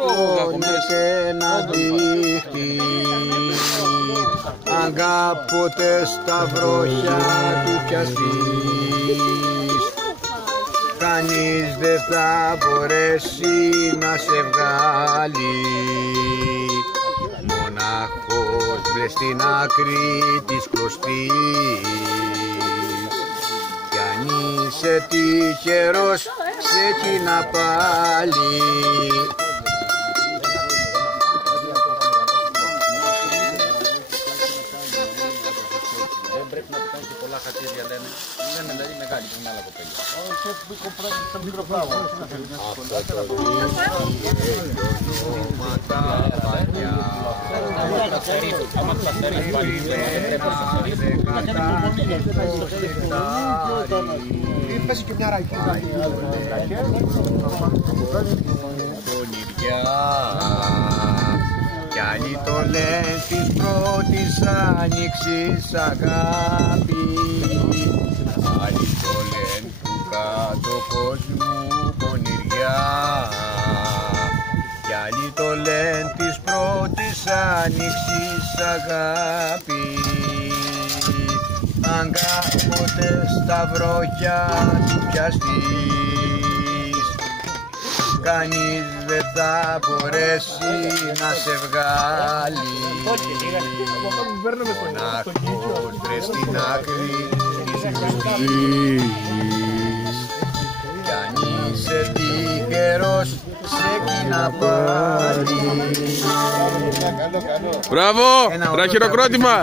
πόνεσαι να δείχνει, αν κάποτε στα βροχιά του πιαστείς, κανείς δεν θα μπορέσει να σε βγάλει. Μονάχος μπλε στην άκρη της κλωστής, κι αν είσαι τυχερός ξεκινά πάλι. Δεν πρέπει να του κάνει και πολλά χατήρια, λένε. Λένε δηλαδή μεγάλη που είναι άλλα κοπέλια. Αυτό το ονόματα παλιά, άμα του αστερείς πάλι δεν πέσει και μια ρακέτα πονηριά, κι άλλοι το λένε της πρώτης άνοιξης αγάπη, άλλοι το λένε του κάτω κόσμου πονηριά, κι άλλοι το λένε της πρώτης άνοιξης αγάπη. Αν κάποτε στα βροχιά του πιαστείς, κανείς δεν θα μπορέσει να σε βγάλει. Μονάχος βρες στην άκρη της γλυκής, κι αν είσαι τυχερός ξεκινά πάλι. Μπράβο! Ένα χειροκρότημα!